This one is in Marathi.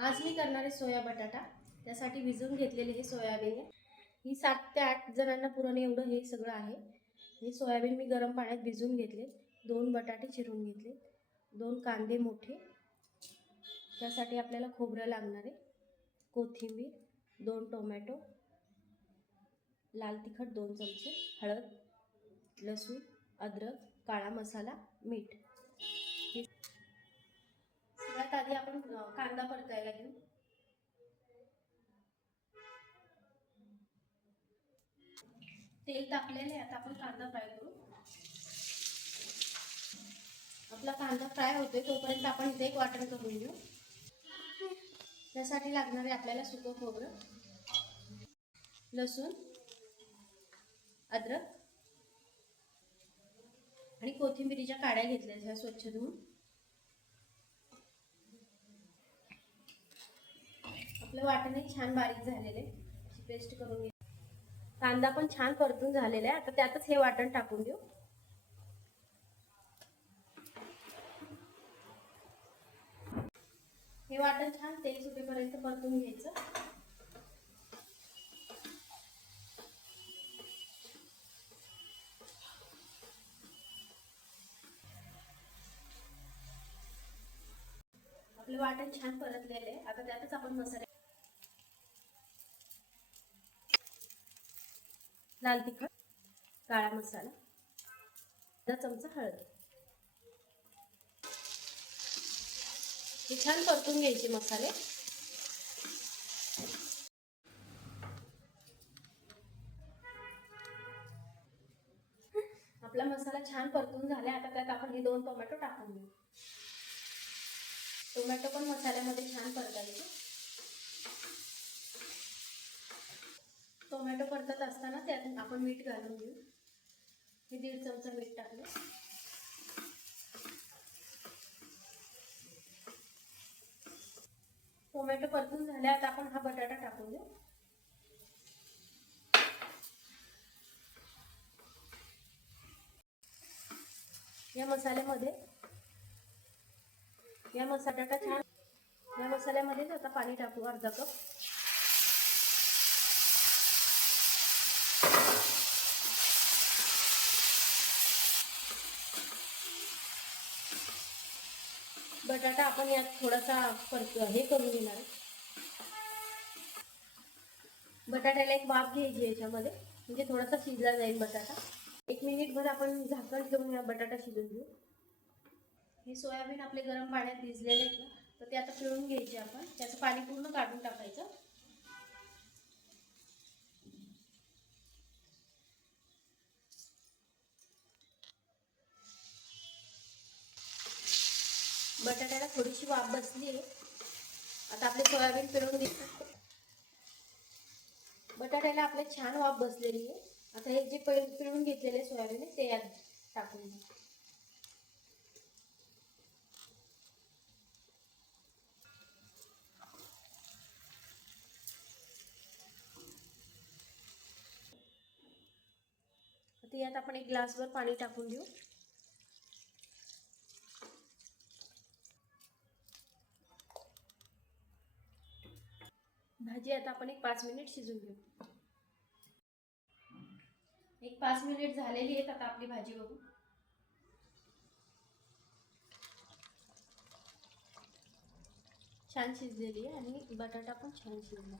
आज मी करणार आहे सोया बटाटा. त्यासाठी भिजवून घेतलेले हे सोयाबीन आहे. ही सात ते आठ जणांना पुरण एवढं हे सगळं आहे. हे सोयाबीन मी गरम पाण्यात भिजवून घेतले. दोन बटाटे चिरून घेतले. दोन कांदे मोठे. त्यासाठी आपल्याला खोबरं लागणार आहे. कोथिंबीर दोन टोमॅटो लाल तिखट दोन चमचे हळद लसूण अद्रक काळा मसाला मीठ. आधी आपण कांदा परतायला घेऊ. तेल तापलेले आहे आता आपण कांदा फ्राय करू. आपला कांदा फ्राय होतोय तोपर्यंत आपण इथे एक वाटण करून घेऊ. त्यासाठी लागणार आहे आपल्याला सुकं खोबरं लसूण अद्रक आणि कोथिंबिरीच्या काड्या घेतल्या ह्या स्वच्छ धुवून. आपलं वाटणे छान बारीक झालेले पेस्ट करून घे. कांदा पण छान परतून झालेला आहे. आता त्यातच हे वाटण टाकून देऊ. हे वाटण छान तेल सुटेपर्यंत परतून घ्यायचं. आपलं वाटण छान परतलेलं आहे. आता त्यातच आपण मसाले लाल तिखट काळा मसाला अर्धा चमचा हळद. हे छान परतून घ्यायचे मसाले. आपला मसाला छान परतून झाला आता त्यात आपण हे दोन टोमॅटो टाकून घेऊ. टोमॅटो पण मसाल्यामध्ये छान परतायचे. टोमॅटो परतत असताना त्यात आपण मीठ घालून घेऊ. हे दीड चमचा मीठ टाकलं. टोमॅटो परतून झाल्या आता आपण हा बटाटा टाकून देऊ या मसाल्यामध्ये या मसाल्याचा छान या मसाल्यामध्येच आता पाणी टाकू अर्धा कप. बटाटा आपण यात थोडासा परत हे करून घेणार बटाट्याला एक वाफ घ्यायची याच्यामध्ये. म्हणजे थोडासा शिजला जाईल बटाटा. एक मिनिटभर आपण झाकण ठेवून या बटाटा शिजून घेऊ. हे सोयाबीन आपले गरम पाण्यात भिजलेले आहेत ना तर ते आता पिळून घ्यायचे आपण. त्याचं पाणी पूर्ण काढून टाकायचं. बटाट्याला थोडीशी वाफ बसली आहे. आता आपले सोयाबीन पिळून घे बटाट्याला आपले छान वाफ बसलेली आहे. आता हे जे पिळून घेतलेले सोयाबीन आहे ते यात टाकून आता यात आपण एक ग्लासभर पाणी टाकून देऊ. भाजी आता आपण एक पाच मिनिट शिजून घेऊ. एक पाच मिनिट झालेली आहेत आता आपली भाजी बघू. छान शिजलेली आहे आणि बटाटा पण छान शिजला.